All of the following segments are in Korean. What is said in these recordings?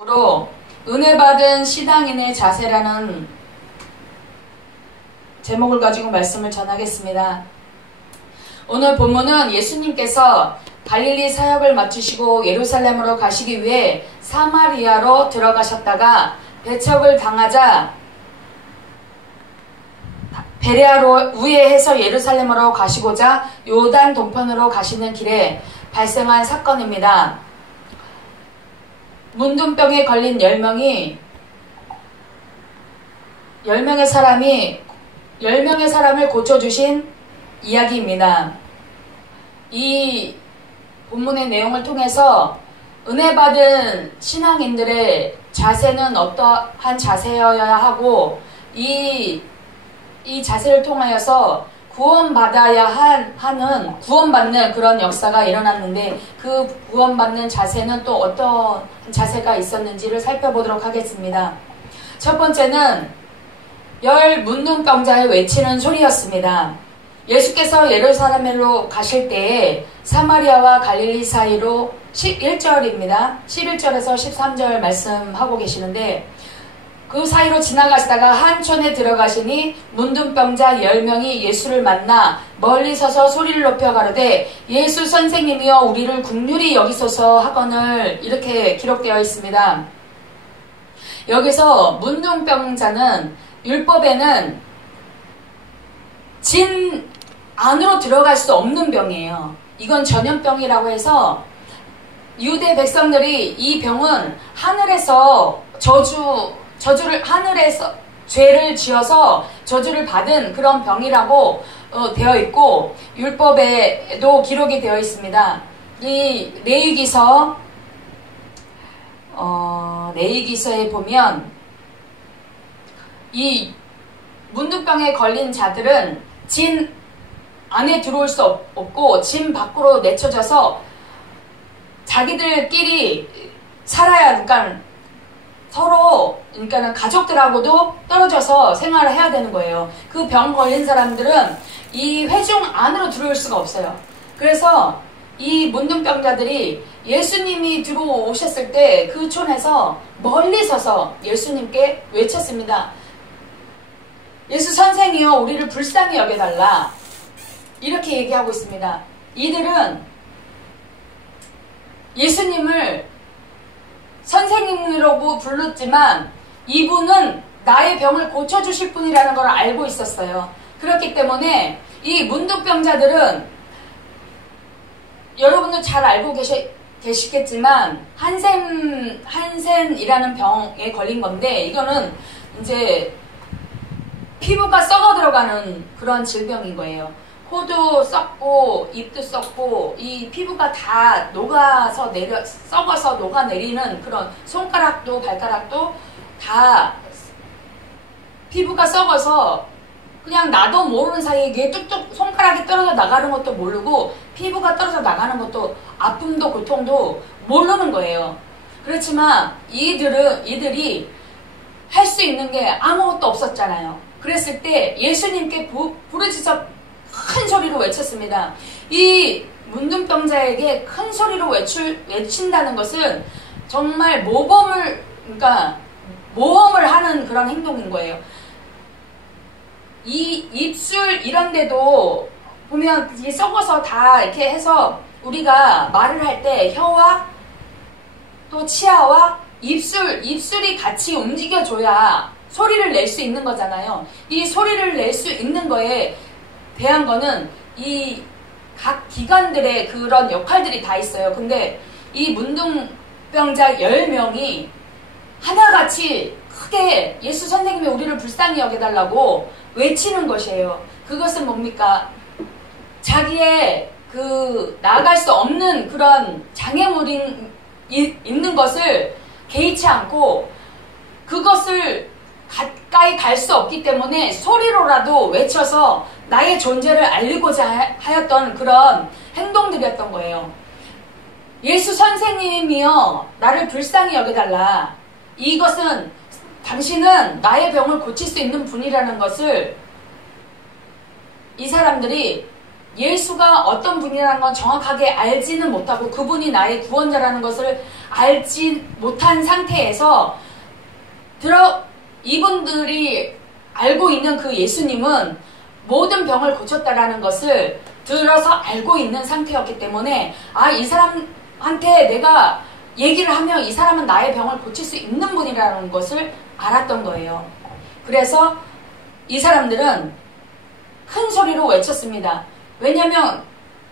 으로 은혜 받은 신앙인의 자세라는 제목을 가지고 말씀을 전하겠습니다. 오늘 본문은 예수님께서 갈릴리 사역을 마치시고 예루살렘으로 가시기 위해 사마리아로 들어가셨다가 배척을 당하자 베레아로 우회해서 예루살렘으로 가시고자 요단 동편으로 가시는 길에 발생한 사건입니다. 문둥병에 걸린 10명의 사람을 고쳐주신 이야기입니다. 이 본문의 내용을 통해서 은혜 받은 신앙인들의 자세는 어떠한 자세여야 하고 이 자세를 통하여서 구원받는 그런 역사가 일어났는데 그 구원받는 자세는 또 어떤 자세가 있었는지를 살펴보도록 하겠습니다. 첫 번째는 열 문둥병자의 외치는 소리였습니다. 예수께서 예루살렘으로 가실 때에 사마리아와 갈릴리 사이로 11절입니다. 11절에서 13절 말씀하고 계시는데 그 사이로 지나가시다가 한 촌에 들어가시니 문둥병자 10명이 예수를 만나 멀리 서서 소리를 높여 가로되 예수 선생님이여 우리를 긍휼히 여기소서 하거늘 이렇게 기록되어 있습니다. 여기서 문둥병자는 율법에는 진 안으로 들어갈 수 없는 병이에요. 이건 전염병이라고 해서 유대 백성들이 이 병은 하늘에서 하늘에서 죄를 지어서 저주를 받은 그런 병이라고 되어 있고 율법에도 기록이 되어 있습니다. 이 레위기서에 보면 이 문둥병에 걸린 자들은 진 안에 들어올 수 없고 진 밖으로 내쳐져서 자기들끼리 살아야 그러니까 가족들하고도 떨어져서 생활을 해야 되는 거예요. 그 병 걸린 사람들은 이 회중 안으로 들어올 수가 없어요. 그래서 이 문둥병자들이 예수님이 들어오셨을 때 그 촌에서 멀리 서서 예수님께 외쳤습니다. 예수 선생이여 우리를 불쌍히 여겨달라. 이렇게 얘기하고 있습니다. 이들은 예수님을 선생님이라고 불렀지만 이분은 나의 병을 고쳐주실 분이라는 걸 알고 있었어요. 그렇기 때문에 이 문둥병자들은 여러분도 잘 알고 계시겠지만 한센이라는 병에 걸린 건데 이거는 이제 피부가 썩어 들어가는 그런 질병인 거예요. 코도 썩고 입도 썩고 이 피부가 다 썩어서 녹아내리는 그런 손가락도 발가락도 다 피부가 썩어서 그냥 나도 모르는 사이에 이게 뚝뚝 손가락이 떨어져 나가는 것도 모르고 피부가 떨어져 나가는 것도 아픔도 고통도 모르는 거예요. 그렇지만 이들이 할 수 있는 게 아무것도 없었잖아요. 그랬을 때 예수님께 부르짖어 큰 소리로 외쳤습니다. 이 문둥병자에게 큰 소리로 외친다는 것은 정말 모험을 하는 그런 행동인 거예요. 이 입술 이런 데도 보면 이게 썩어서 다 이렇게 해서 우리가 말을 할 때 혀와 또 치아와 입술이 같이 움직여줘야 소리를 낼 수 있는 거잖아요. 이 소리를 낼 수 있는 거에 대한 거는 이 각 기관들의 그런 역할들이 다 있어요. 근데 이 문둥병자 10명이 하나같이 크게 예수 선생님이 우리를 불쌍히 여겨달라고 외치는 것이에요. 그것은 뭡니까? 자기의 나아갈 수 없는 그런 장애물이 있는 것을 개의치 않고 그것을 가까이 갈 수 없기 때문에 소리로라도 외쳐서 나의 존재를 알리고자 하였던 그런 행동들이었던 거예요. 예수 선생님이여 나를 불쌍히 여겨달라. 이것은 당신은 나의 병을 고칠 수 있는 분이라는 것을 이 사람들이 예수가 어떤 분이라는 건 정확하게 알지는 못하고 그분이 나의 구원자라는 것을 알지 못한 상태에서 이분들이 알고 있는 그 예수님은 모든 병을 고쳤다라는 것을 들어서 알고 있는 상태였기 때문에 이 사람한테 내가 얘기를 하면 이 사람은 나의 병을 고칠 수 있는 분이라는 것을 알았던 거예요. 그래서 이 사람들은 큰 소리로 외쳤습니다. 왜냐하면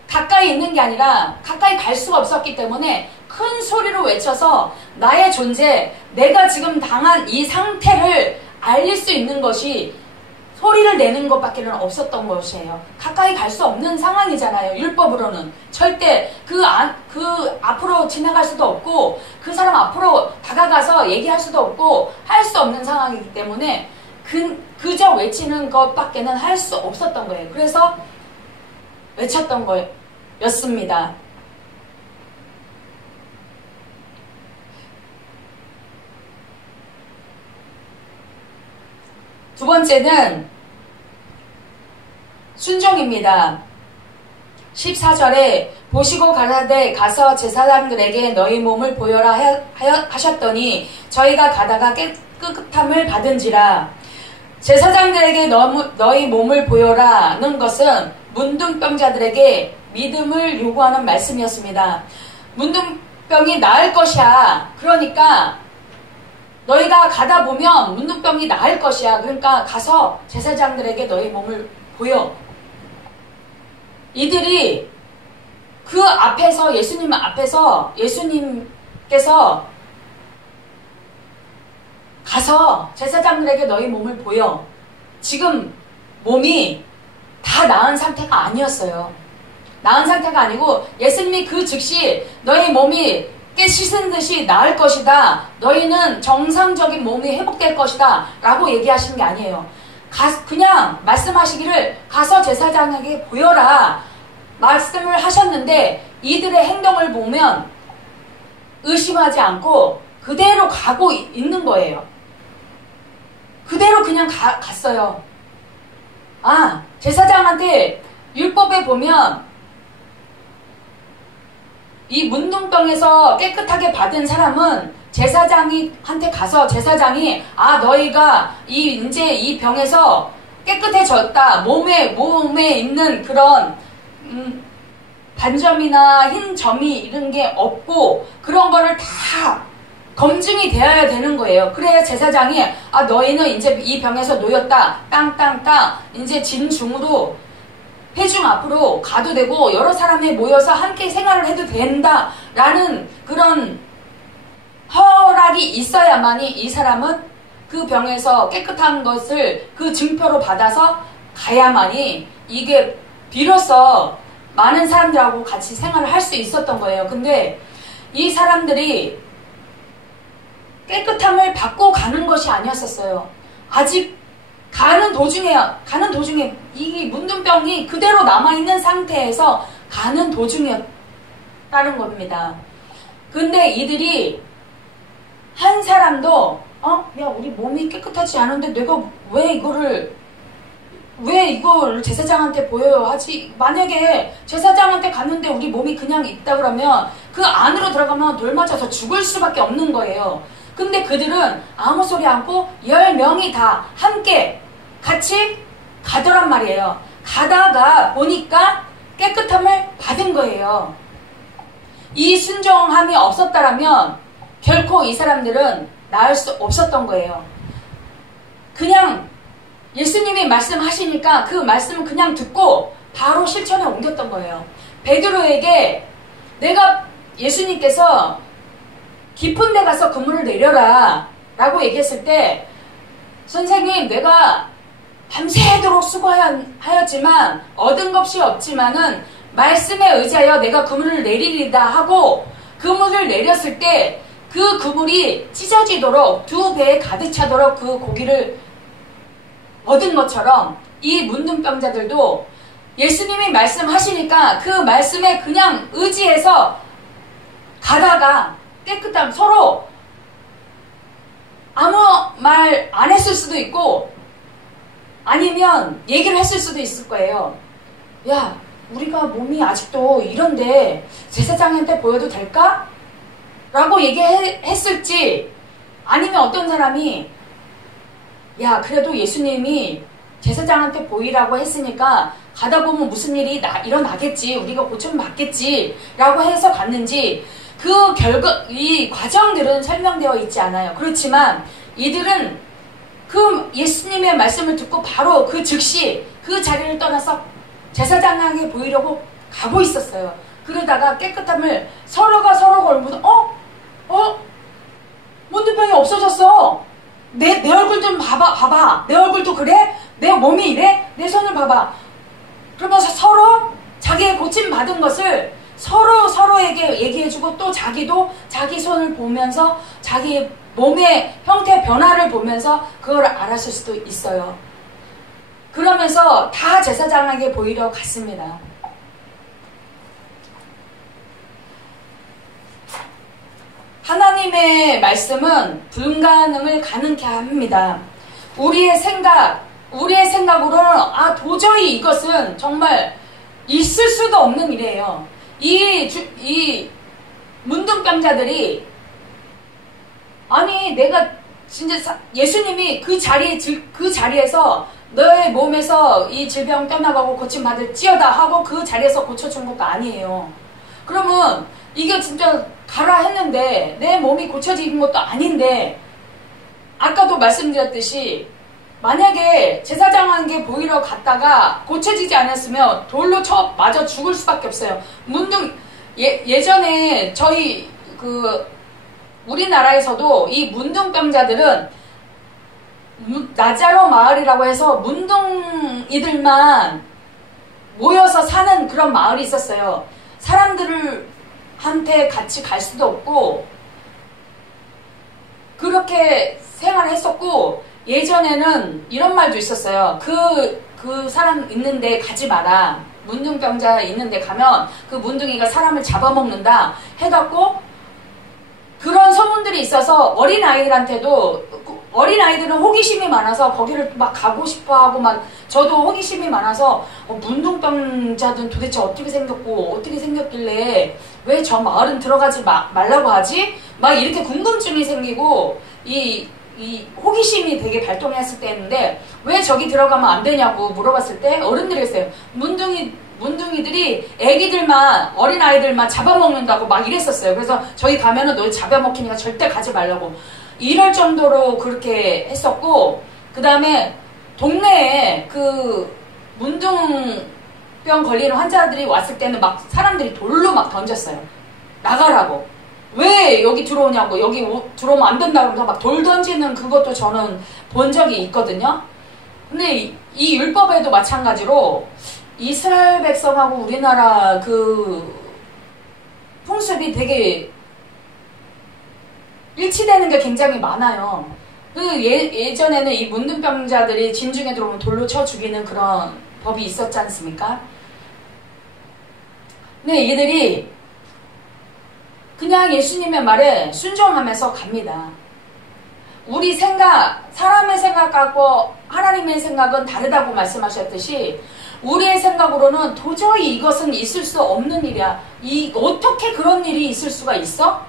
가까이 있는 게 아니라 가까이 갈 수가 없었기 때문에 큰 소리로 외쳐서 나의 존재, 내가 지금 당한 이 상태를 알릴 수 있는 것이 소리를 내는 것밖에는 없었던 것이에요. 가까이 갈 수 없는 상황이잖아요. 율법으로는 절대 그 앞으로 지나갈 수도 없고 그 사람 앞으로 다가가서 얘기할 수도 없고 할 수 없는 상황이기 때문에 그저 외치는 것밖에는 할 수 없었던 거예요. 그래서 외쳤던 거였습니다. 두 번째는 순종입니다. 14절에 보시고 가라되 가서 제사장들에게 너희 몸을 보여라 하셨더니 저희가 가다가 깨끗함을 받은지라. 제사장들에게 너희 몸을 보여라는 것은 문둥병자들에게 믿음을 요구하는 말씀이었습니다. 문둥병이 나을 것이야. 그러니까 너희가 가다 보면 문둥병이 나을 것이야. 그러니까 가서 제사장들에게 너희 몸을 보여. 이들이 그 앞에서 예수님 앞에서 예수님께서 가서 제사장들에게 너희 몸을 보여. 지금 몸이 다 나은 상태가 아니었어요. 나은 상태가 아니고 예수님이 그 즉시 너희 몸이 깨 씻은 듯이 나을 것이다. 너희는 정상적인 몸이 회복될 것이다. 라고 얘기하시는 게 아니에요. 그냥 말씀하시기를 가서 제사장에게 보여라. 말씀을 하셨는데 이들의 행동을 보면 의심하지 않고 그대로 가고 있는 거예요. 그대로 그냥 갔어요. 제사장한테 율법에 보면 이 문둥병에서 깨끗하게 받은 사람은 제사장한테 가서 제사장이 너희가 이제 이 병에서 깨끗해졌다. 몸에 있는 그런 반점이나 흰 점이 이런 게 없고 그런 거를 다 검증이 되어야 되는 거예요. 그래야 제사장이 너희는 이제 이 병에서 놓였다. 땅땅땅 이제 진중으로 회중 앞으로 가도 되고 여러 사람이 모여서 함께 생활을 해도 된다라는 그런 허락이 있어야만이 이 사람은 그 병에서 깨끗한 것을 그 증표로 받아서 가야만이 이게 비로소 많은 사람들하고 같이 생활을 할 수 있었던 거예요. 근데 이 사람들이 깨끗함을 받고 가는 것이 아니었었어요. 아직 가는 도중에 이 문둥병이 그대로 남아있는 상태에서 가는 도중이었다는 겁니다. 근데 이들이 한 사람도 야 우리 몸이 깨끗하지 않은데 내가 왜 이걸 제사장한테 보여요 하지. 만약에 제사장한테 갔는데 우리 몸이 그냥 있다 그러면 그 안으로 들어가면 돌 맞아서 죽을 수밖에 없는 거예요. 근데 그들은 아무 소리 않고 10명이 다 함께 같이 가더란 말이에요. 가다가 보니까 깨끗함을 받은 거예요. 이 순종함이 없었다라면 결코 이 사람들은 나을 수 없었던 거예요. 그냥 예수님이 말씀하시니까 그 말씀을 그냥 듣고 바로 실천에 옮겼던 거예요. 베드로에게 예수님께서 깊은 데 가서 그물을 내려라 라고 얘기했을 때 선생님 내가 밤새도록 수고하였지만 얻은 것이 없지만은 말씀에 의지하여 내가 그물을 내리리다 하고 그물을 내렸을 때 그 그물이 찢어지도록 2배에 가득 차도록 그 고기를 얻은 것처럼 이 문둥병자들도 예수님이 말씀하시니까 그 말씀에 그냥 의지해서 가다가 깨끗함 서로 아무 말 안 했을 수도 있고 아니면 얘기를 했을 수도 있을 거예요. 야 우리가 몸이 아직도 이런데 제사장한테 보여도 될까? 라고 얘기했을지, 아니면 어떤 사람이 야, 그래도 예수님이 제사장한테 보이라고 했으니까 가다 보면 무슨 일이 일어나겠지, 우리가 고침 받겠지 라고 해서 갔는지, 이 과정들은 설명되어 있지 않아요. 그렇지만 이들은 그 예수님의 말씀을 듣고 바로 그 즉시 그 자리를 떠나서 제사장에게 보이려고 가고 있었어요. 그러다가 깨끗함을 서로가 서로 걸고서 문둥병이 없어졌어. 내 얼굴 좀 봐봐. 내 얼굴도 그래? 내 몸이 이래? 내 손을 봐봐. 그러면서 서로 자기의 고침 받은 것을 서로에게 얘기해주고, 또 자기도 자기 손을 보면서 자기 몸의 형태 변화를 보면서 그걸 알았을 수도 있어요. 그러면서 다 제사장에게 보이려 갔습니다. 하나님의 말씀은 불가능을 가능케 합니다. 우리의 생각으로는 도저히 이것은 정말 있을 수도 없는 일이에요. 이 문둥병자들이, 아니 내가 진짜 예수님이 그 자리에서 너의 몸에서 이 질병 떠나가고 고침받을지어다 하고 그 자리에서 고쳐준 것도 아니에요. 그러면 이게 진짜 가라 했는데 내 몸이 고쳐진 것도 아닌데, 아까도 말씀드렸듯이 만약에 제사장에게 보이러 갔다가 고쳐지지 않았으면 돌로 맞아 죽을 수밖에 없어요. 예전에 저희 우리나라에서도 이 문둥병자들은 나자로 마을이라고 해서 문둥이들만 모여서 사는 그런 마을이 있었어요. 사람들한테 같이 갈 수도 없고 그렇게 생활을 했었고, 예전에는 이런 말도 있었어요. 그 사람 있는데 가지 마라. 문둥병자 있는데 가면 그 문둥이가 사람을 잡아먹는다 해갖고, 그런 소문들이 있어서 어린아이들은 호기심이 많아서 거기를 막 가고 싶어하고, 저도 호기심이 많아서 문둥병자들은 도대체 어떻게 생겼고 어떻게 생겼길래 왜 저 마을은 들어가지 말라고 하지? 막 이렇게 궁금증이 생기고 이 호기심이 되게 발동했을 때였는데, 왜 저기 들어가면 안 되냐고 물어봤을 때 어른들이 했어요. 문둥이들이 어린아이들만 잡아먹는다고 막 이랬었어요. 그래서 저기 가면은 너 잡아먹히니까 절대 가지 말라고 이럴 정도로 그렇게 했었고, 그 다음에 동네에 그 문둥병 걸리는 환자들이 왔을 때는 막 사람들이 돌로 막 던졌어요. 나가라고. 왜 여기 들어오냐고, 여기 들어오면 안 된다고 하면서 막 돌 던지는 그것도 저는 본 적이 있거든요. 근데 이 율법에도 마찬가지로 이스라엘 백성하고 우리나라 그 풍습이 되게 일치되는 게 굉장히 많아요. 예전에는 이 문둥병자들이 진중에 들어오면 돌로 쳐 죽이는 그런 법이 있었지 않습니까? 근데 얘들이 그냥 예수님의 말에 순종하면서 갑니다. 사람의 생각하고 하나님의 생각은 다르다고 말씀하셨듯이, 우리의 생각으로는 도저히 이것은 있을 수 없는 일이야. 어떻게 그런 일이 있을 수가 있어?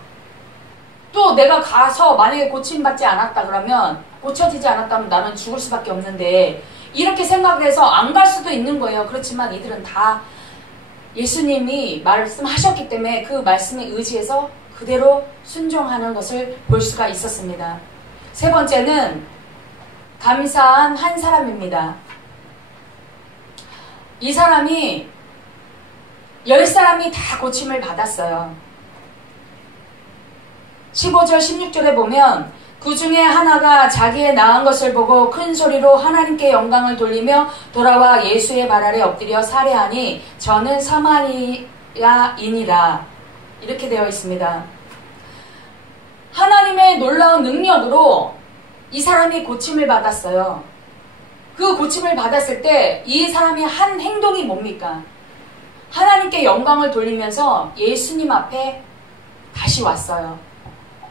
또 내가 가서 만약에 고침받지 않았다 그러면, 고쳐지지 않았다면 나는 죽을 수밖에 없는데, 이렇게 생각을 해서 안 갈 수도 있는 거예요. 그렇지만 이들은 다 예수님이 말씀하셨기 때문에 그 말씀에 의지해서 그대로 순종하는 것을 볼 수가 있었습니다. 세 번째는 감사한 한 사람입니다. 이 사람이 10사람이 다 고침을 받았어요. 15절 16절에 보면, 그 중에 하나가 자기의 나은 것을 보고 큰 소리로 하나님께 영광을 돌리며 돌아와 예수의 발 아래 엎드려 살해하니 저는 사마리아인이라. 이렇게 되어 있습니다. 하나님의 놀라운 능력으로 이 사람이 고침을 받았어요. 그 고침을 받았을 때 이 사람이 한 행동이 뭡니까? 하나님께 영광을 돌리면서 예수님 앞에 다시 왔어요.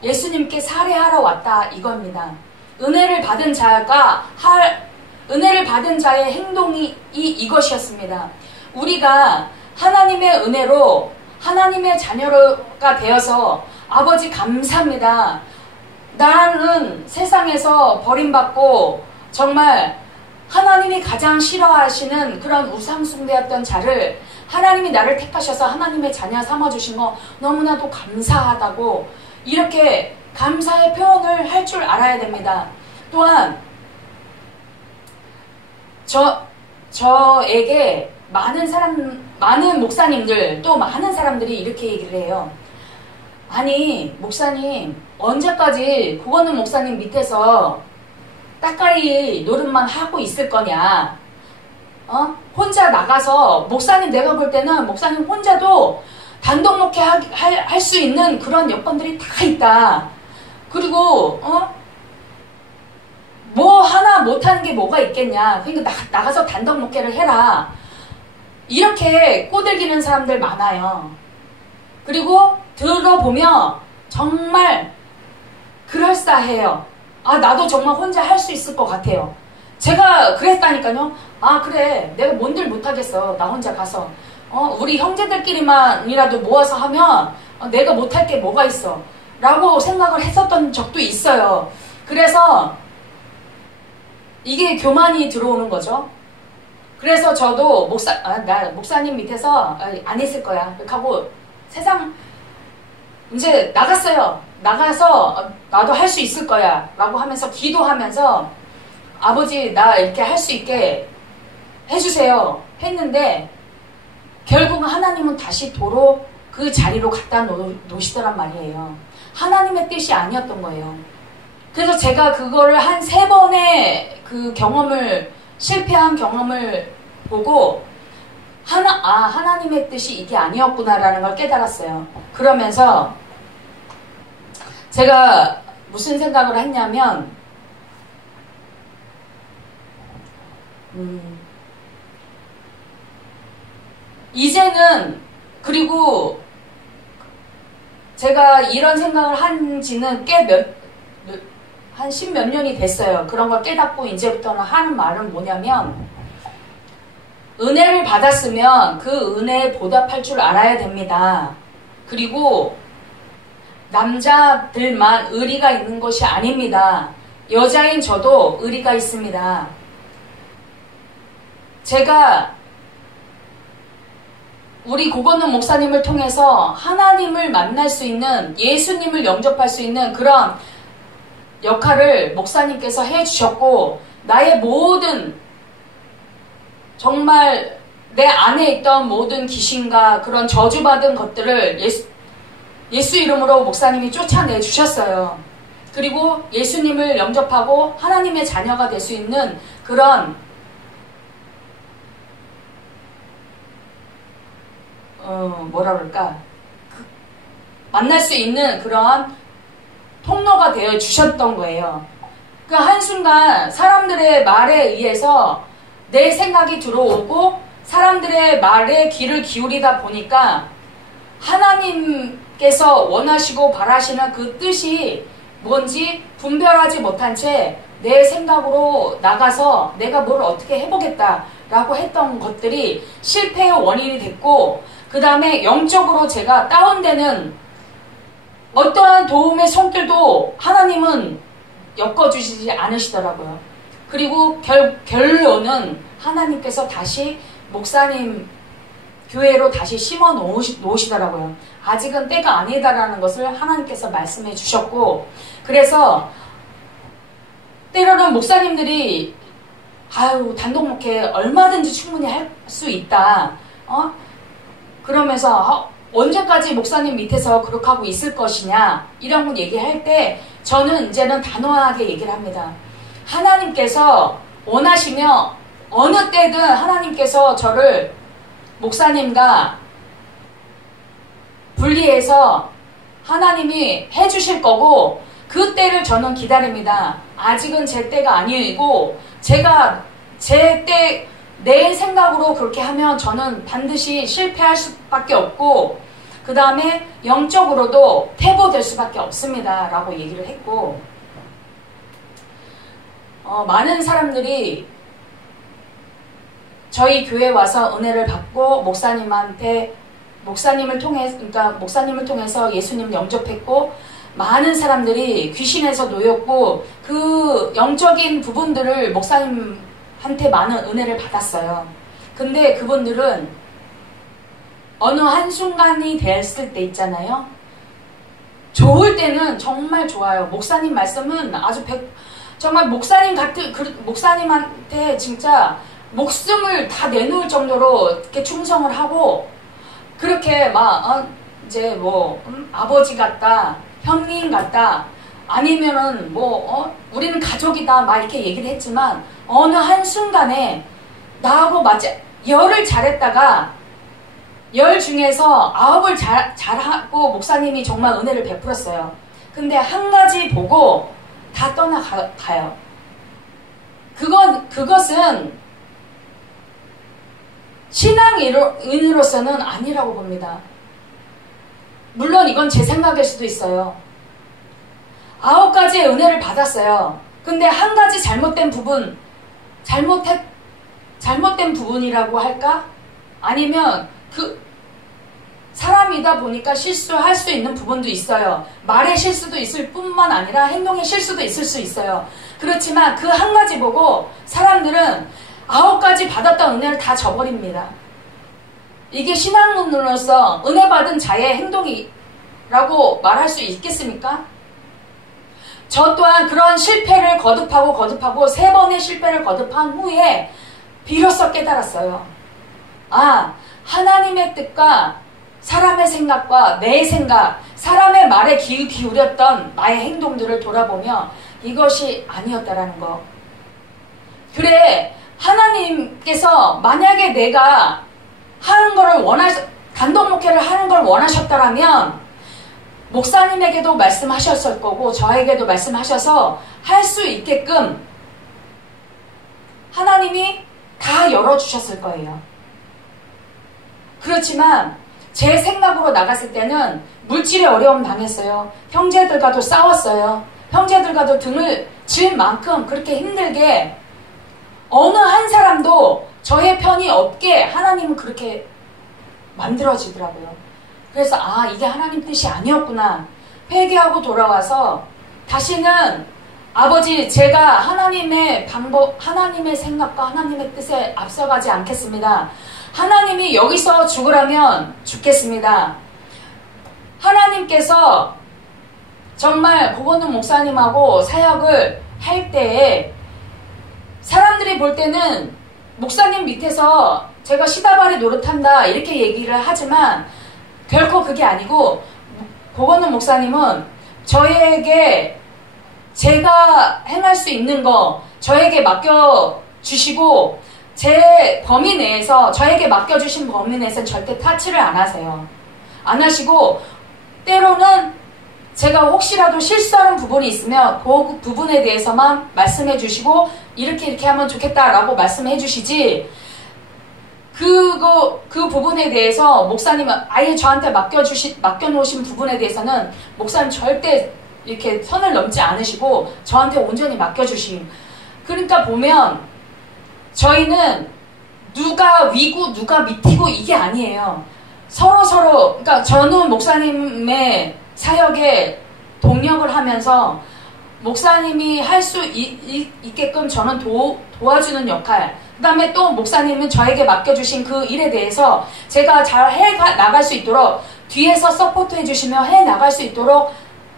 예수님께 살해하러 왔다, 이겁니다. 은혜를 받은 자의 행동이 이것이었습니다. 우리가 하나님의 은혜로 하나님의 자녀가 되어서 아버지 감사합니다. 나는 세상에서 버림받고 정말 하나님이 가장 싫어하시는 그런 우상숭배였던 자를 하나님이 나를 택하셔서 하나님의 자녀 삼아주신 거 너무나도 감사하다고 이렇게 감사의 표현을 할 줄 알아야 됩니다. 또한 저에게 많은 목사님들 또 많은 사람들이 이렇게 얘기를 해요. 아니 목사님 언제까지 구원은 목사님 밑에서 따까리 노릇만 하고 있을 거냐? 혼자 나가서 목사님 내가 볼 때는 목사님 혼자도 단독 목회 할 수 있는 그런 여건들이 다 있다. 그리고 뭐 하나 못하는 게 뭐가 있겠냐. 그러니까 나가서 단독 목회를 해라. 이렇게 꼬들기는 사람들 많아요. 그리고 들어보면 정말 그럴싸해요. 아 나도 정말 혼자 할 수 있을 것 같아요. 제가 그랬다니까요. 아 그래 내가 뭔들 못하겠어. 나 혼자 가서 우리 형제들끼리만이라도 모아서 하면 내가 못할 게 뭐가 있어 라고 생각을 했었던 적도 있어요. 그래서 이게 교만이 들어오는 거죠. 그래서 저도 나 목사님 밑에서 안 있을 거야 하고 세상 이제 나갔어요. 나가서 나도 할 수 있을 거야 라고 하면서 기도하면서 아버지 나 이렇게 할 수 있게 해주세요 했는데 결국은 하나님은 다시 도로 그 자리로 갖다 놓으시더란 말이에요. 하나님의 뜻이 아니었던 거예요. 그래서 제가 그거를 한 3번의 그 실패한 경험을 보고 하나님의 뜻이 이게 아니었구나라는 걸 깨달았어요. 그러면서 제가 무슨 생각을 했냐면 이제는 그리고 제가 이런 생각을 한 지는 한 10몇 년이 됐어요. 그런 걸 깨닫고 이제부터는 하는 말은 뭐냐면 은혜를 받았으면 그 은혜에 보답할 줄 알아야 됩니다. 그리고 남자들만 의리가 있는 것이 아닙니다. 여자인 저도 의리가 있습니다. 제가 우리 고건능 목사님을 통해서 하나님을 만날 수 있는 예수님을 영접할 수 있는 그런 역할을 목사님께서 해주셨고 나의 모든 정말 내 안에 있던 모든 귀신과 그런 저주받은 것들을 예수 이름으로 목사님이 쫓아내 주셨어요. 그리고 예수님을 영접하고 하나님의 자녀가 될 수 있는 그런 뭐라 그럴까 만날 수 있는 그런 통로가 되어 주셨던 거예요. 그 한순간 사람들의 말에 의해서 내 생각이 들어오고 사람들의 말에 귀를 기울이다 보니까 하나님께서 원하시고 바라시는 그 뜻이 뭔지 분별하지 못한 채 내 생각으로 나가서 내가 뭘 어떻게 해보겠다라고 했던 것들이 실패의 원인이 됐고 그 다음에 영적으로 제가 다운되는 어떠한 도움의 손길도 하나님은 엮어주시지 않으시더라고요. 그리고 결론은 하나님께서 다시 목사님 교회로 다시 심어 놓으시더라고요. 아직은 때가 아니다라는 것을 하나님께서 말씀해 주셨고 그래서 때로는 목사님들이 단독 목회 얼마든지 충분히 할 수 있다. 그러면서 언제까지 목사님 밑에서 그렇게 하고 있을 것이냐 이런 거 얘기할 때 저는 이제는 단호하게 얘기를 합니다. 하나님께서 원하시며 어느 때든 하나님께서 저를 목사님과 분리해서 하나님이 해주실 거고 그 때를 저는 기다립니다. 아직은 제 때가 아니고 제가 내 생각으로 그렇게 하면 저는 반드시 실패할 수밖에 없고 그 다음에 영적으로도 퇴보될 수밖에 없습니다 라고 얘기를 했고 많은 사람들이 저희 교회 와서 은혜를 받고 목사님을 통해서 예수님 영접했고, 많은 사람들이 귀신에서 놓였고, 그 영적인 부분들을 목사님한테 많은 은혜를 받았어요. 근데 그분들은 어느 한순간이 됐을 때 있잖아요. 좋을 때는 정말 좋아요. 목사님 말씀은 아주 정말 목사님한테 진짜 목숨을 다 내놓을 정도로 이렇게 충성을 하고, 그렇게 이제 아버지 같다, 형님 같다, 아니면은 우리는 가족이다, 막 이렇게 얘기를 했지만, 어느 한순간에 나하고 열을 잘했다가 10 중에서 9을 잘하고 목사님이 정말 은혜를 베풀었어요. 근데 한 가지 보고 다 떠나가요. 그것은 신앙인으로서는 아니라고 봅니다. 물론 이건 제 생각일 수도 있어요. 9가지의 은혜를 받았어요. 근데 한 가지 잘못된 부분이라고 할까? 아니면 사람이다 보니까 실수할 수 있는 부분도 있어요. 말의 실수도 있을 뿐만 아니라 행동의 실수도 있을 수 있어요. 그렇지만 그 한 가지 보고 사람들은 9가지 받았던 은혜를 다 저버립니다. 이게 신앙인으로서 은혜 받은 자의 행동이라고 말할 수 있겠습니까? 저 또한 그런 실패를 거듭하고 3번의 실패를 거듭한 후에 비로소 깨달았어요. 하나님의 뜻과 사람의 생각과 내 생각, 사람의 말에 귀 기울였던 나의 행동들을 돌아보며 이것이 아니었다라는 거. 그래, 하나님께서 만약에 내가 단독 목회를 하는 걸 원하셨다라면 목사님에게도 말씀하셨을 거고 저에게도 말씀하셔서 할 수 있게끔 하나님이 다 열어주셨을 거예요. 그렇지만 제 생각으로 나갔을 때는 물질의 어려움 당했어요. 형제들과도 싸웠어요. 형제들과도 등을 질 만큼 그렇게 힘들게 어느 한 사람도 저의 편이 없게 하나님은 그렇게 만들어지더라고요. 그래서 이게 하나님 뜻이 아니었구나. 회개하고 돌아와서 다시는 아버지, 제가 하나님의 생각과 하나님의 뜻에 앞서가지 않겠습니다. 하나님이 여기서 죽으라면 죽겠습니다. 하나님께서 정말 고건동 목사님하고 사역을 할 때에 사람들이 볼 때는 목사님 밑에서 제가 시다발이 노릇한다 이렇게 얘기를 하지만 결코 그게 아니고 고건동 목사님은 저에게 제가 행할 수 있는 거 저에게 맡겨주시고 제 범위 내에서 저에게 맡겨주신 범위 내에서 절대 타치를 안 하세요. 안 하시고 때로는 제가 혹시라도 실수하는 부분이 있으면 그 부분에 대해서만 말씀해 주시고 이렇게 하면 좋겠다라고 말씀해 주시지 그 부분에 대해서 목사님은 아예 저한테 맡겨놓으신 부분에 대해서는 목사님 절대 이렇게 선을 넘지 않으시고 저한테 온전히 맡겨주심. 그러니까 보면 저희는 누가 위고 누가 밑이고 이게 아니에요. 서로 그러니까 저는 목사님의 사역에 동력을 하면서 목사님이 할 수 있게끔 저는 도와주는 역할, 그 다음에 또 목사님은 저에게 맡겨주신 그 일에 대해서 제가 잘 나갈 수 있도록 뒤에서 서포트 해주시며 나갈 수 있도록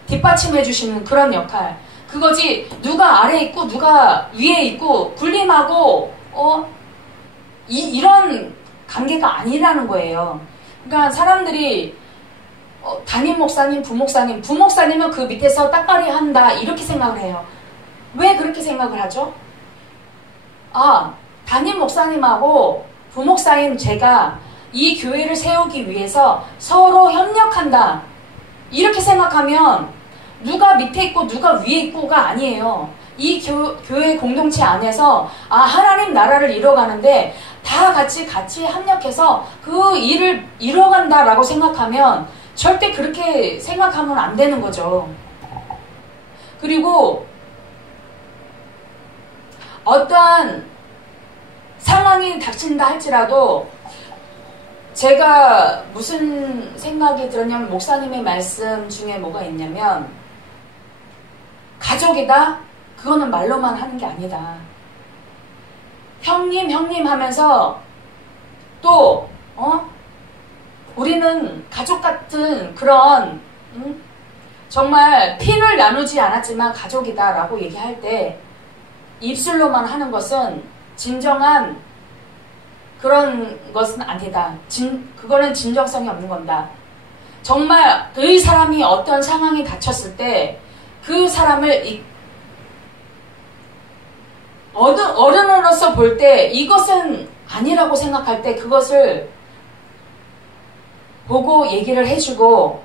뒷받침해 주시는 그런 역할. 그거지 누가 아래에 있고 누가 위에 있고 군림하고 이런 관계가 아니라는 거예요. 그러니까 사람들이 담임 목사님, 부목사님은 그 밑에서 따까리 한다 이렇게 생각을 해요. 왜 그렇게 생각을 하죠? 담임 목사님하고 부목사님 제가 이 교회를 세우기 위해서 서로 협력한다 이렇게 생각하면 누가 밑에 있고 누가 위에 있고가 아니에요. 이 교회 공동체 안에서 하나님 나라를 이뤄가는데 다 같이 협력해서 그 일을 이뤄간다라고 생각하면 절대 그렇게 생각하면 안 되는 거죠. 그리고 어떠한 상황이 닥친다 할지라도 제가 무슨 생각이 들었냐면 목사님의 말씀 중에 뭐가 있냐면 가족이다? 그거는 말로만 하는 게 아니다. 형님 하면서 또 우리는 가족 같은 그런 정말 피를 나누지 않았지만 가족이다 라고 얘기할 때 입술로만 하는 것은 진정한 그런 것은 아니다. 그거는 진정성이 없는 건다. 정말 그 사람이 어떤 상황이 닥쳤을 때 그 사람을 어른으로서 볼 때 이것은 아니라고 생각할 때 그것을 보고 얘기를 해주고,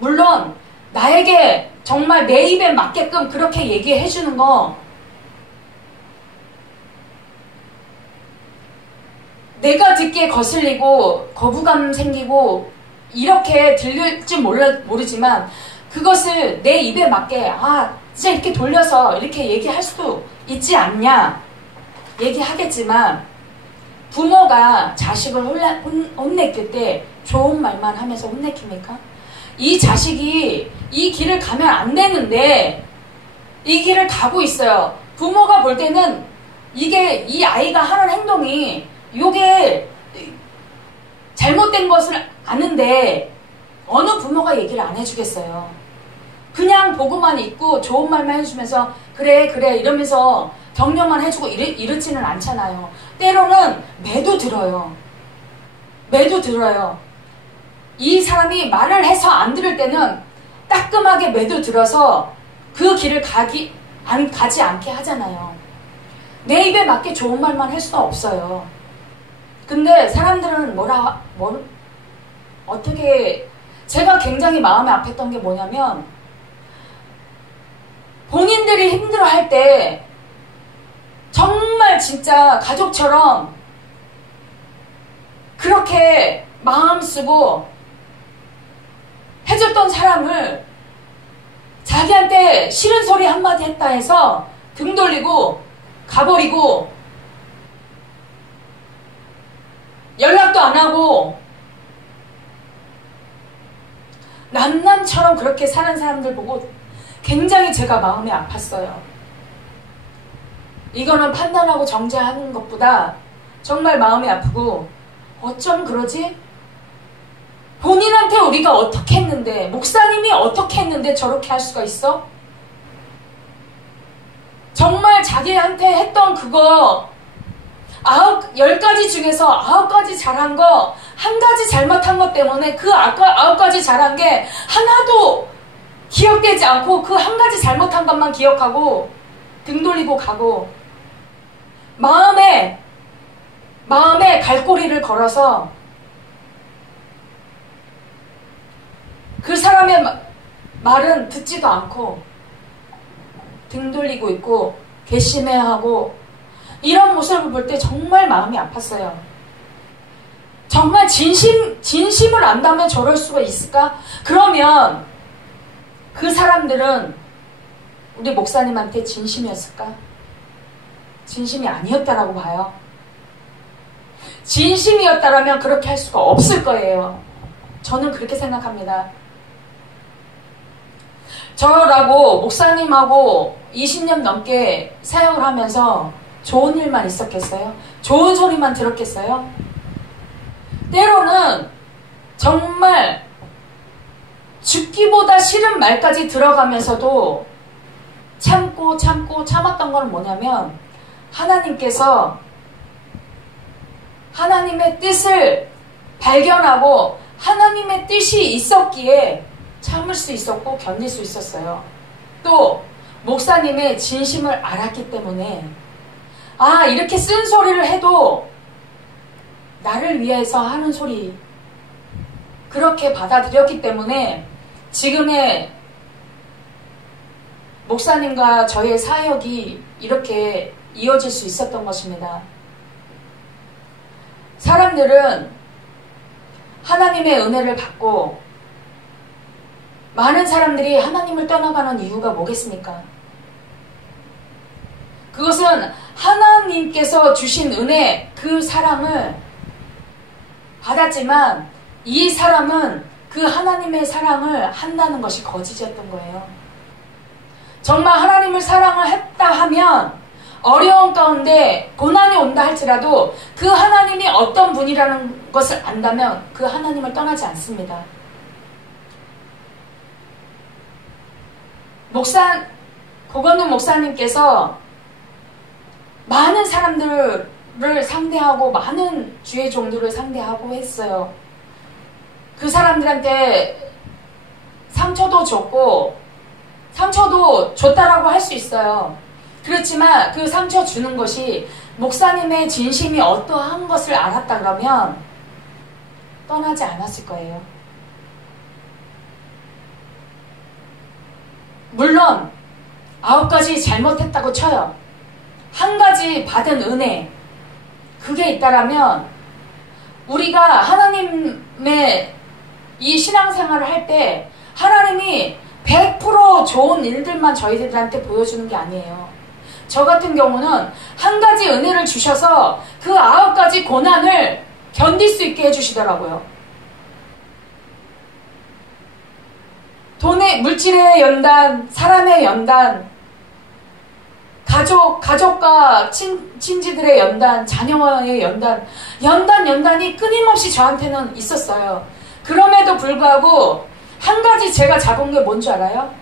물론 나에게 정말 내 입에 맞게끔 그렇게 얘기해 주는 거 내가 듣기에 거슬리고 거부감 생기고 이렇게 들릴지 모르지만 그것을 내 입에 맞게 진짜 이렇게 돌려서 이렇게 얘기할 수도 있지 않냐 얘기하겠지만, 부모가 자식을 혼내킬 때 좋은 말만 하면서 혼내킵니까? 이 자식이 이 길을 가면 안 되는데 이 길을 가고 있어요. 부모가 볼 때는 이 아이가 하는 행동이 이게 잘못된 것을 아는데 어느 부모가 얘기를 안 해주겠어요. 그냥 보고만 있고 좋은 말만 해주면서 그래 이러면서 격려만 해주고 이렇지는 않잖아요. 때로는 매도 들어요. 이 사람이 말을 해서 안 들을 때는 따끔하게 매도 들어서 그 길을 가지 않게 하잖아요. 내 입에 맞게 좋은 말만 할 수는 없어요. 근데 사람들은 어떻게, 제가 굉장히 마음이 아팠던 게 뭐냐면, 본인들이 힘들어할 때 정말 진짜 가족처럼 그렇게 마음 쓰고 해줬던 사람을 자기한테 싫은 소리 한마디 했다 해서 등 돌리고 가버리고 연락도 안 하고 남남처럼 그렇게 사는 사람들 보고 굉장히 제가 마음이 아팠어요. 이거는 판단하고 정죄하는 것보다 정말 마음이 아프고, 어쩜 그러지? 본인한테 우리가 어떻게 했는데, 목사님이 어떻게 했는데 저렇게 할 수가 있어? 정말 자기한테 했던 그거 10가지 중에서 9가지 잘한 거, 1가지 잘못한 것 때문에 그 9가지 잘한 게 하나도 기억되지 않고 그 1가지 잘못한 것만 기억하고 등 돌리고 가고, 마음에 갈고리를 걸어서 그 사람의 말은 듣지도 않고 등 돌리고 있고 괘씸해하고, 이런 모습을 볼 때 정말 마음이 아팠어요. 정말 진심을 안다면 저럴 수가 있을까? 그러면 그 사람들은 우리 목사님한테 진심이었을까? 진심이 아니었다라고 봐요. 진심이었다라면 그렇게 할 수가 없을 거예요. 저는 그렇게 생각합니다. 저라고 목사님하고 20년 넘게 사역을 하면서 좋은 일만 있었겠어요? 좋은 소리만 들었겠어요? 때로는 정말 죽기보다 싫은 말까지 들어가면서도 참고 참았던 건 뭐냐면, 하나님께서 하나님의 뜻을 발견하고 하나님의 뜻이 있었기에 참을 수 있었고 견딜 수 있었어요. 또 목사님의 진심을 알았기 때문에 이렇게 쓴 소리를 해도 나를 위해서 하는 소리, 그렇게 받아들였기 때문에 지금의 목사님과 저의 사역이 이렇게 이어질 수 있었던 것입니다. 사람들은 하나님의 은혜를 받고, 많은 사람들이 하나님을 떠나가는 이유가 뭐겠습니까? 그것은 하나님께서 주신 은혜, 그 사랑을 받았지만 이 사람은 그 하나님의 사랑을 한다는 것이 거짓이었던 거예요. 정말 하나님을 사랑을 했다 하면 어려운 가운데 고난이 온다 할지라도 그 하나님이 어떤 분이라는 것을 안다면 그 하나님을 떠나지 않습니다. 고건동 목사님께서 많은 사람들을 상대하고 많은 주의 종들을 상대하고 했어요. 그 사람들한테 상처도 줬고 상처도 줬다라고 할 수 있어요. 그렇지만 그 상처 주는 것이 목사님의 진심이 어떠한 것을 알았다 그러면 떠나지 않았을 거예요. 물론 9가지 잘못했다고 쳐요. 한 가지 받은 은혜, 그게 있다라면 우리가 하나님의 이 신앙생활을 할 때 하나님이 100% 좋은 일들만 저희들한테 보여주는 게 아니에요. 저 같은 경우는 한 가지 은혜를 주셔서 그 9가지 고난을 견딜 수 있게 해주시더라고요. 돈의, 물질의 연단, 사람의 연단, 가족과 친지들의 연단, 자녀와의 연단이 끊임없이 저한테는 있었어요. 그럼에도 불구하고 한 가지 제가 잡은 게 뭔지 알아요?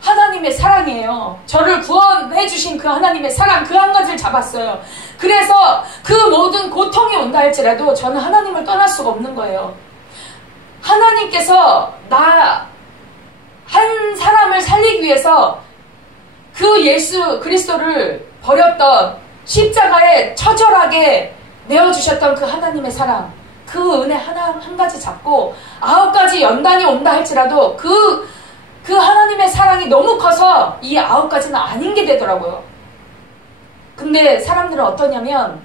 하나님의 사랑이에요. 저를 구원해 주신 그 하나님의 사랑, 그 한 가지를 잡았어요. 그래서 그 모든 고통이 온다 할지라도 저는 하나님을 떠날 수가 없는 거예요. 하나님께서 한 사람을 살리기 위해서 그 예수 그리스도를 버렸던 십자가에 처절하게 내어주셨던 그 하나님의 사랑, 그 은혜 한 가지 잡고 9가지 연단이 온다 할지라도 그 하나님의 사랑이 너무 커서 이 9가지는 아닌 게 되더라고요. 근데 사람들은 어떠냐면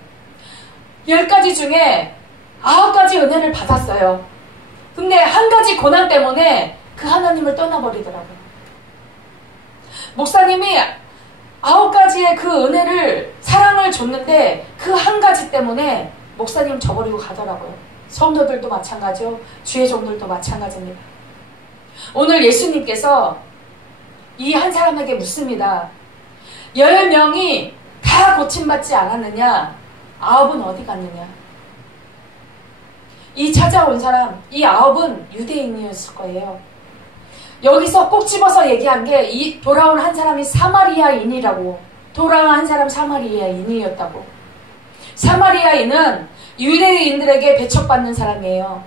10가지 중에 9가지 은혜를 받았어요. 근데 한 가지 고난 때문에 그 하나님을 떠나버리더라고요. 목사님이 9가지의 그 은혜를, 사랑을 줬는데 그 한 가지 때문에 목사님 저버리고 가더라고요. 성도들도 마찬가지요. 주의 종들도 마찬가지입니다. 오늘 예수님께서 이 한 사람에게 묻습니다. 10명이 다 고침받지 않았느냐? 9은 어디 갔느냐? 이 찾아온 사람, 이 9은 유대인이었을 거예요. 여기서 꼭 집어서 얘기한 게 이 돌아온 한 사람이 사마리아인이라고. 돌아온 한 사람 사마리아인이었다고. 사마리아인은 유대인들에게 배척받는 사람이에요.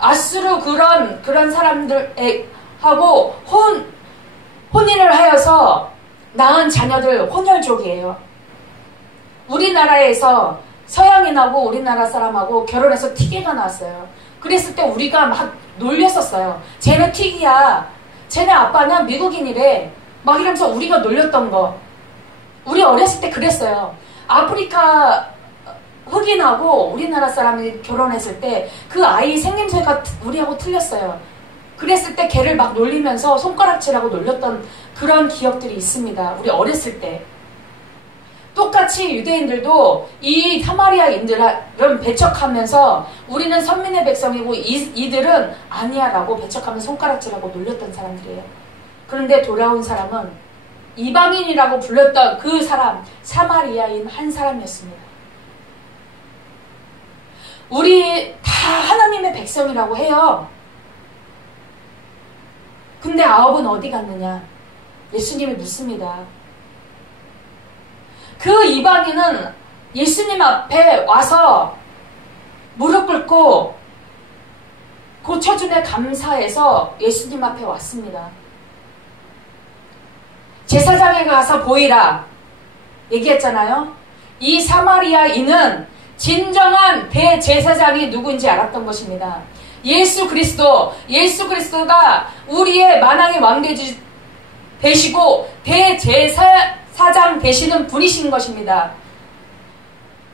아수르 그런 사람들하고 혼인을 하여서 낳은 자녀들 혼혈족이에요. 우리나라에서 서양인하고 우리나라 사람하고 결혼해서 튀기가 나왔어요. 그랬을 때 우리가 막 놀렸었어요. 쟤는 튀기야. 쟤네 아빠는 미국인이래. 막 이러면서 우리가 놀렸던 거. 우리 어렸을 때 그랬어요. 아프리카 흑인하고 우리나라 사람이 결혼했을 때 그 아이 생김새가 우리하고 틀렸어요. 그랬을 때 걔를 막 놀리면서 손가락질하고 놀렸던 그런 기억들이 있습니다. 우리 어렸을 때. 똑같이 유대인들도 이 사마리아인들은 배척하면서 우리는 선민의 백성이고 이들은 아니야 라고 배척하면서 손가락질하고 놀렸던 사람들이에요. 그런데 돌아온 사람은 이방인이라고 불렀던 그 사람, 사마리아인 한 사람이었습니다. 우리 다 하나님의 백성이라고 해요. 근데 9은 어디 갔느냐? 예수님이 묻습니다. 그 이방인은 예수님 앞에 와서 무릎 꿇고 고쳐준에 감사해서 예수님 앞에 왔습니다. 제사장에 가서 보이라 얘기했잖아요. 이 사마리아인은 진정한 대제사장이 누군지 알았던 것입니다. 예수 그리스도가 우리의 만왕의 왕 되시고 대제사장 되시는 분이신 것입니다.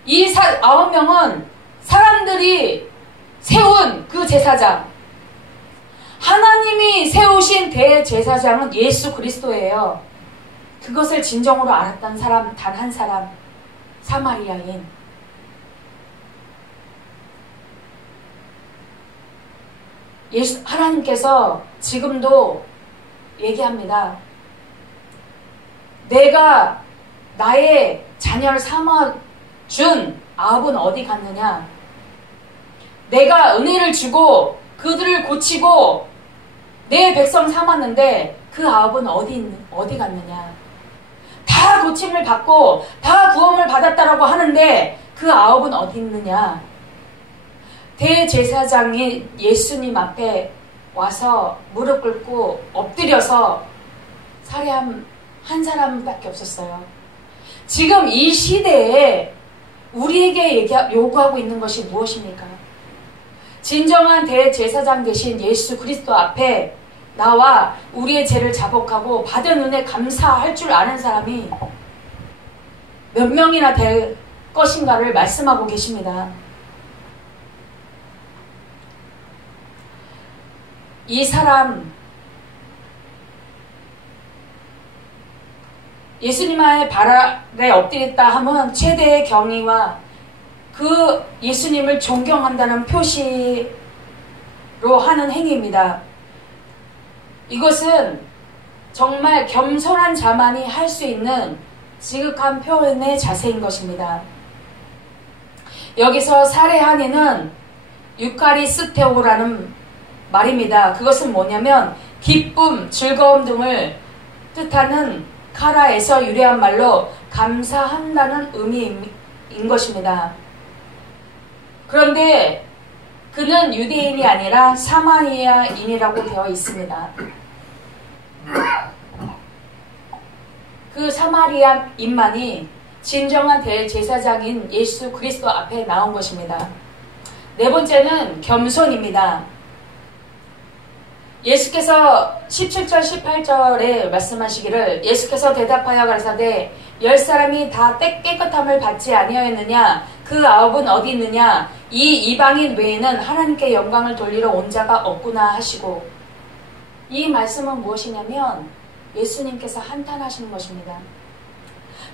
이 9명은 사람들이 세운 그 제사장, 하나님이 세우신 대제사장은 예수 그리스도예요. 그것을 진정으로 알았던 사람 단 한 사람, 사마리아인. 하나님께서 지금도 얘기합니다. 내가 나의 자녀를 삼아준 아합은 어디 갔느냐? 내가 은혜를 주고 그들을 고치고 내 백성 삼았는데 그 아합은 어디 갔느냐? 다 고침을 받고 다 구원을 받았다라고 하는데 그 아합은 어디 있느냐? 대제사장이 예수님 앞에 와서 무릎 꿇고 엎드려서 살해한 한 사람밖에 없었어요. 지금 이 시대에 우리에게 요구하고 있는 것이 무엇입니까? 진정한 대제사장 되신 예수 그리스도 앞에 나와 우리의 죄를 자복하고 받은 은혜 감사할 줄 아는 사람이 몇 명이나 될 것인가를 말씀하고 계십니다. 이 사람 예수님의 발아래 엎드렸다 하면 최대의 경의와 그 예수님을 존경한다는 표시로 하는 행위입니다. 이것은 정말 겸손한 자만이 할 수 있는 지극한 표현의 자세인 것입니다. 여기서 살해한 이는 유카리스테오라는 말입니다. 그것은 뭐냐면 기쁨, 즐거움 등을 뜻하는 카라에서 유래한 말로 감사한다는 의미인 것입니다. 그런데 그는 유대인이 아니라 사마리아인이라고 되어 있습니다. 그 사마리아인만이 진정한 대제사장인 예수 그리스도 앞에 나온 것입니다. 네 번째는 겸손입니다. 예수께서 17절 18절에 말씀하시기를 예수께서 대답하여 가라사대 10사람이 다 깨끗함을 받지 아니하였느냐? 그 아홉은 어디 있느냐? 이 이방인 외에는 하나님께 영광을 돌리러 온 자가 없구나 하시고, 이 말씀은 무엇이냐면 예수님께서 한탄하시는 것입니다.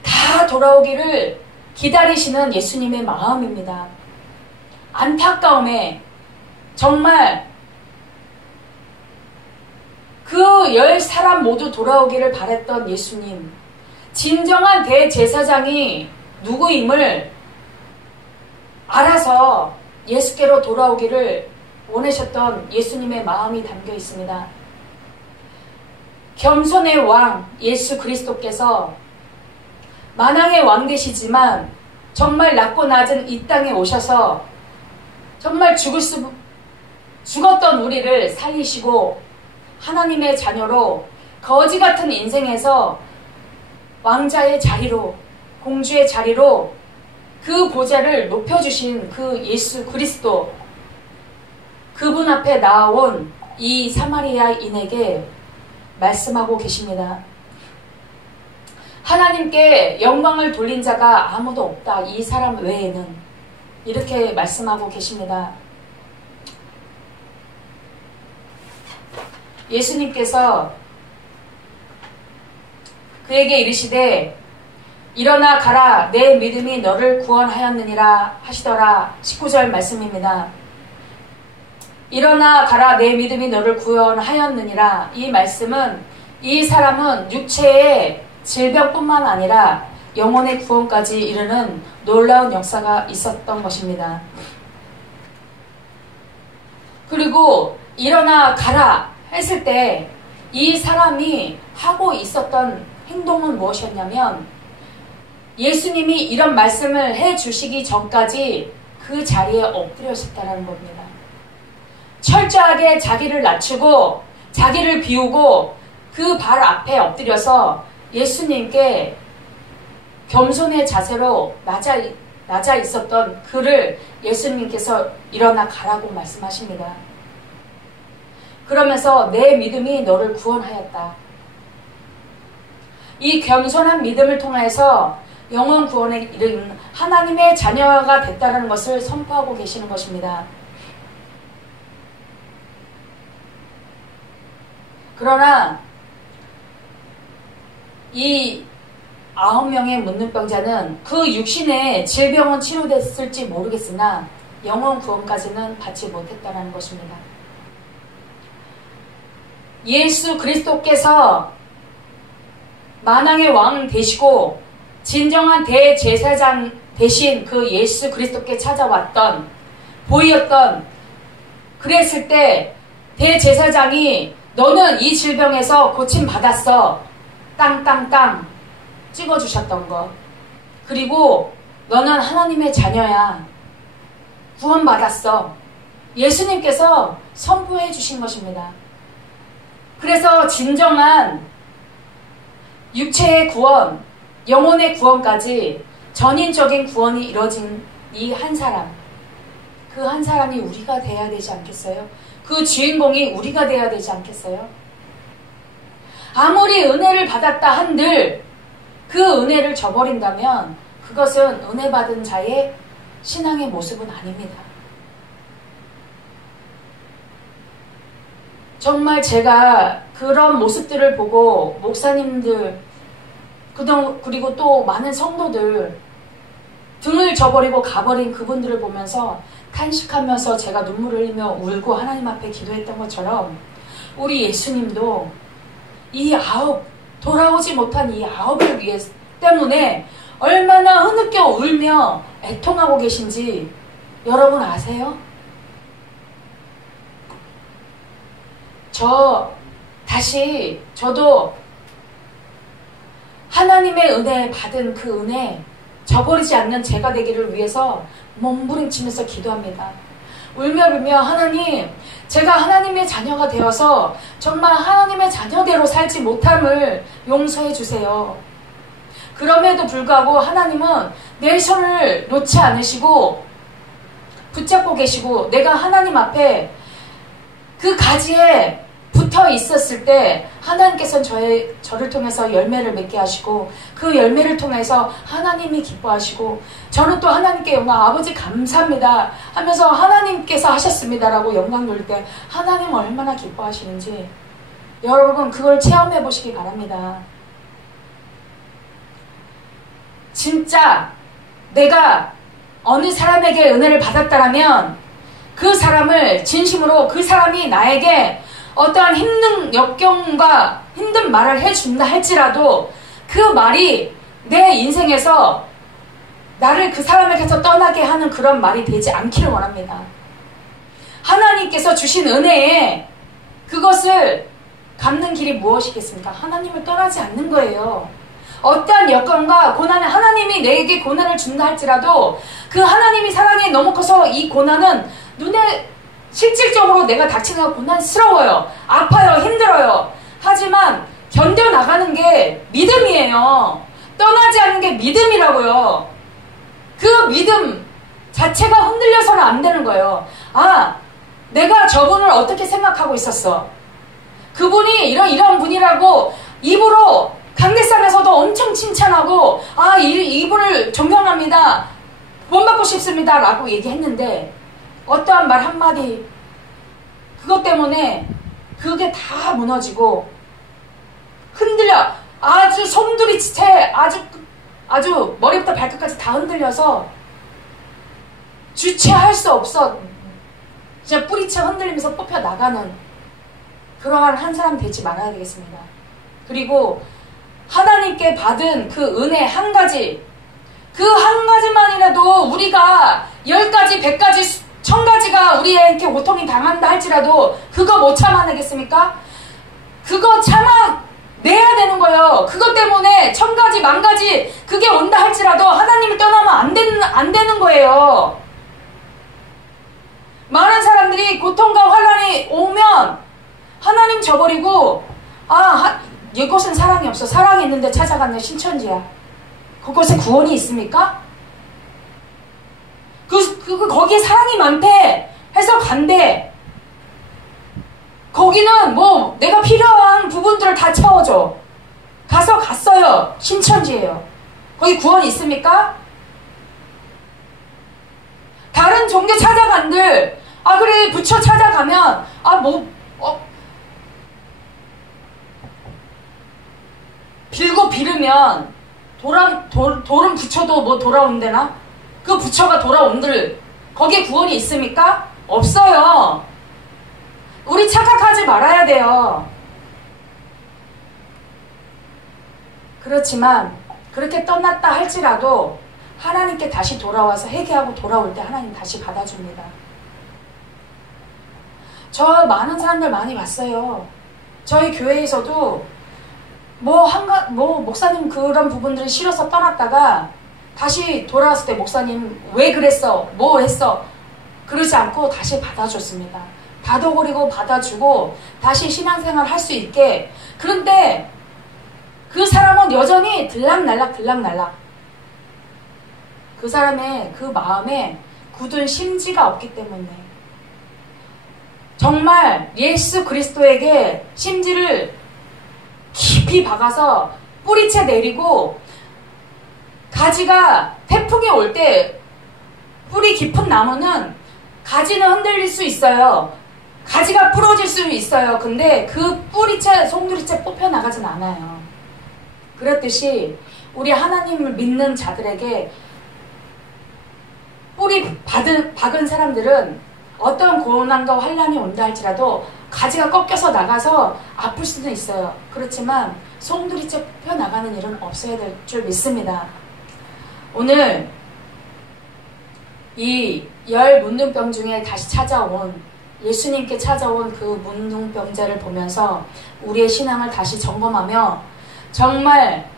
다 돌아오기를 기다리시는 예수님의 마음입니다. 안타까움에 정말 그 10사람 모두 돌아오기를 바랬던 예수님, 진정한 대제사장이 누구임을 알아서 예수께로 돌아오기를 원하셨던 예수님의 마음이 담겨 있습니다. 겸손의 왕 예수 그리스도께서 만왕의 왕 되시지만 정말 낮고 낮은 이 땅에 오셔서 정말 죽었던 우리를 살리시고 하나님의 자녀로 거지 같은 인생에서 왕자의 자리로, 공주의 자리로 그 보좌를 높여주신 그 예수 그리스도, 그분 앞에 나온 이 사마리아인에게 말씀하고 계십니다. 하나님께 영광을 돌린 자가 아무도 없다, 이 사람 외에는. 이렇게 말씀하고 계십니다. 예수님께서 그에게 이르시되 일어나 가라, 내 믿음이 너를 구원하였느니라 하시더라. 19절 말씀입니다. 일어나 가라, 내 믿음이 너를 구원하였느니라. 이 말씀은 이 사람은 육체의 질병뿐만 아니라 영혼의 구원까지 이르는 놀라운 역사가 있었던 것입니다. 그리고 일어나 가라 했을 때 이 사람이 하고 있었던 행동은 무엇이었냐면 예수님이 이런 말씀을 해주시기 전까지 그 자리에 엎드렸었다는 겁니다. 철저하게 자기를 낮추고 자기를 비우고 그 발 앞에 엎드려서 예수님께 겸손의 자세로 낮아 있었던 그를 예수님께서 일어나 가라고 말씀하십니다. 그러면서 내 믿음이 너를 구원하였다. 이 겸손한 믿음을 통해서 영혼 구원에 이른 하나님의 자녀가 됐다는 것을 선포하고 계시는 것입니다. 그러나 이 9명의 문둥병자는 그 육신의 질병은 치료됐을지 모르겠으나 영혼 구원까지는 받지 못했다는 것입니다. 예수 그리스도께서 만왕의 왕 되시고 진정한 대제사장 대신 그 예수 그리스도께 찾아왔던 보이었던 그랬을 때 대제사장이 너는 이 질병에서 고침받았어. 땅땅땅 찍어주셨던 것. 그리고 너는 하나님의 자녀야. 구원받았어. 예수님께서 선포해 주신 것입니다. 그래서 진정한 육체의 구원, 영혼의 구원까지 전인적인 구원이 이뤄진 이 한 사람. 그 한 사람이 우리가 돼야 되지 않겠어요? 그 주인공이 우리가 돼야 되지 않겠어요? 아무리 은혜를 받았다 한들 그 은혜를 저버린다면 그것은 은혜 받은 자의 신앙의 모습은 아닙니다. 정말 제가 그런 모습들을 보고 목사님들 그리고 또 많은 성도들 등을 저버리고 가버린 그분들을 보면서 탄식하면서 제가 눈물을 흘리며 울고 하나님 앞에 기도했던 것처럼 우리 예수님도 이 돌아오지 못한 이 9을 때문에 얼마나 흐느껴 울며 애통하고 계신지 여러분 아세요? 저도 하나님의 은혜 받은 그 은혜 저버리지 않는 제가 되기를 위해서 몸부림치면서 기도합니다. 울며 하나님, 제가 하나님의 자녀가 되어서 정말 하나님의 자녀대로 살지 못함을 용서해 주세요. 그럼에도 불구하고 하나님은 내 손을 놓지 않으시고 붙잡고 계시고 내가 하나님 앞에 그 가지에 붙어 있었을 때 하나님께서는 저를 통해서 열매를 맺게 하시고 그 열매를 통해서 하나님이 기뻐하시고 저는 또 하나님께 영광 아버지 감사합니다 하면서 하나님께서 하셨습니다 라고 영광 돌릴 때 하나님 얼마나 기뻐하시는지 여러분 그걸 체험해 보시기 바랍니다. 진짜 내가 어느 사람에게 은혜를 받았다라면 그 사람을 진심으로 그 사람이 나에게 어떠한 힘든 역경과 힘든 말을 해준다 할지라도 그 말이 내 인생에서 나를 그 사람에게서 떠나게 하는 그런 말이 되지 않기를 원합니다. 하나님께서 주신 은혜에 그것을 갚는 길이 무엇이겠습니까? 하나님을 떠나지 않는 거예요. 어떠한 여건과 고난에 하나님이 내게 고난을 준다 할지라도 그 하나님이 사랑이 너무 커서 이 고난은 눈에 실질적으로 내가 닥치는 고난스러워요. 아파요. 힘들어요. 하지만 견뎌나가는 게 믿음이에요. 떠나지 않는 게 믿음이라고요. 그 믿음 자체가 흔들려서는 안 되는 거예요. 내가 저분을 어떻게 생각하고 있었어. 그분이 이런 분이라고 입으로 강대상에서도 엄청 칭찬하고 이분을 존경합니다. 본받고 싶습니다. 라고 얘기했는데 어떠한 말 한마디 그것 때문에 그게 다 무너지고 흔들려 아주 솜두리째 아주 머리부터 발끝까지 다 흔들려서 주체할 수 없어 진짜 뿌리채 흔들리면서 뽑혀 나가는 그러한 한 사람 되지 말아야 되겠습니다. 그리고 하나님께 받은 그 은혜 한 가지 그 한 가지만이라도 우리가 10가지 100가지 1000가지가 우리에게 고통이 당한다 할지라도 그거 못 참아내겠습니까? 그거 참아내야 되는 거예요. 그것 때문에 1000가지 10,000가지 그게 온다 할지라도 하나님을 떠나면 안 되는 거예요. 많은 사람들이 고통과 환난이 오면 하나님 저버리고 이곳은 사랑이 없어. 사랑이 있는데 찾아갔네. 신천지야. 그곳에 구원이 있습니까? 거기에 사랑이 많대 해서 간대. 거기는 뭐 내가 필요한 부분들을 다 채워줘. 갔어요. 신천지예요. 거기 구원이 있습니까? 다른 종교 찾아간들 그래 부처 찾아가면 빌고 빌으면 돌은 부처도 뭐 돌아온대나? 그 부처가 돌아온들 거기에 구원이 있습니까? 없어요. 우리 착각하지 말아야 돼요. 그렇지만 그렇게 떠났다 할지라도 하나님께 다시 돌아와서 회개하고 돌아올 때 하나님 다시 받아줍니다. 저 많은 사람들 많이 봤어요. 저희 교회에서도 목사님 그런 부분들이 싫어서 떠났다가 다시 돌아왔을 때 목사님 왜 그랬어? 뭐 했어? 그러지 않고 다시 받아줬습니다. 다독거리고 받아주고 다시 신앙생활 할 수 있게. 그런데 그 사람은 여전히 들락날락 그 사람의 그 마음에 굳은 심지가 없기 때문에 정말 예수 그리스도에게 심지를 깊이 박아서 뿌리채 내리고 가지가 태풍이 올 때 뿌리 깊은 나무는 가지는 흔들릴 수 있어요. 가지가 부러질 수 있어요. 근데 그 뿌리채, 송두리채 뽑혀 나가진 않아요. 그렇듯이 우리 하나님을 믿는 자들에게 뿌리 박은 사람들은 어떤 고난과 환난이 온다 할지라도 가지가 꺾여서 나가서 아플 수는 있어요. 그렇지만 송두리째 펴나가는 일은 없어야 될 줄 믿습니다. 오늘 이 열 문둥병 중에 다시 찾아온 예수님께 찾아온 그 문둥병자를 보면서 우리의 신앙을 다시 점검하며 정말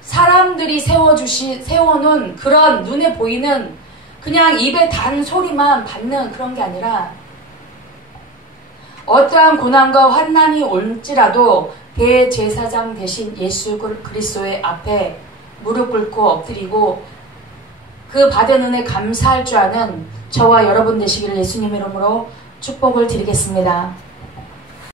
사람들이 세워놓은 그런 눈에 보이는 그냥 입에 단 소리만 받는 그런 게 아니라 어떠한 고난과 환난이 올지라도 대제사장 대신 예수 그리스도의 앞에 무릎 꿇고 엎드리고 그 받은 은혜 감사할 줄 아는 저와 여러분 되시기를 예수님 이름으로 축복을 드리겠습니다.